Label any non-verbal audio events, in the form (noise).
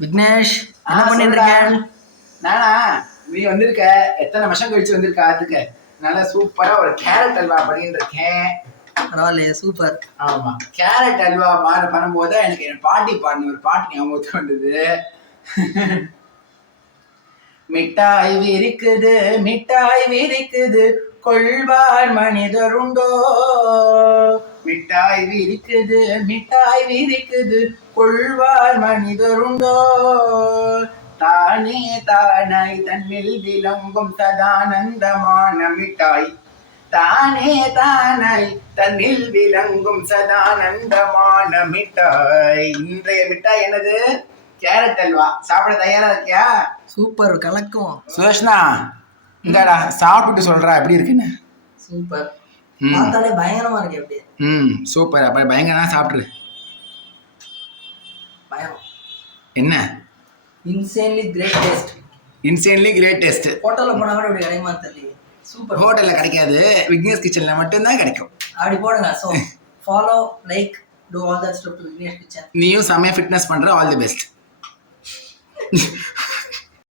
விக்னேஷ் என்ன பண்ணிட்டு. இருக்கேன்? நானா நீ வந்திருக்க. எத்தனை வருஷம் கழிச்சு வந்திருக்க அதுக்கு நல்லா சூப்பரா ஒரு கேரட் அல்வா பண்ணிட்டு இருக்கேன். பரவாயில்லையே சூப்பர். ஆமா. கேரட் அல்வா பாரு பண்ணும்போது எனக்கு என் பாட்டி பாடின ஒரு பாட்டு ஞாபகத்துக்கு வந்தது. (laughs) மிட்டாய் விரிக்குது மிட்டாய் விரிக்குது கொள்வார் மனிதருண்டோ மிட்டாய் விரிக்குது மிட்டாய் விரிக்குது கொள்வார் மனிதருண்டோ? தானே தானாய் தன்னில் விளங்கும் சதானந்தமான மிட்டாய். தானே தானாய் தன்னில் விளங்கும் சதானந்தமான மிட்டாய். இன்றைய மிட்டாய் என்னது? கேரட் அல்வா. சாப்பிட தயாரா இருக்கியா? சூப்பர் கலக்கும் சுதர்ஷனா இந்தாடா சாப்பிட்டுட்டு சொல்றா எப்படி இருக்குன்னு? சூப்பர். பார்த்தாலே பயங்கரமா இருக்கு அப்படியே. ம் சூப்பர். அப்ப பயங்கரமா சாப்பிட்ரு பயம். என்ன? Insanely great taste insanely great taste ஹோட்டல்ல போனா கூட இப்படி கிடைக்குமா தெரியல சூப்பர் ஹோட்டல்ல கிடைக்காது. விக்னேஷ் கிச்சன்ல மட்டும்தான் கிடைக்கும். அப்படி போடுங்க. So follow like to all that step to Vignesh kitchen நீயும் செம்மையா ஃபிட்னஸ் பண்ற ஆல் தி பெஸ்ட்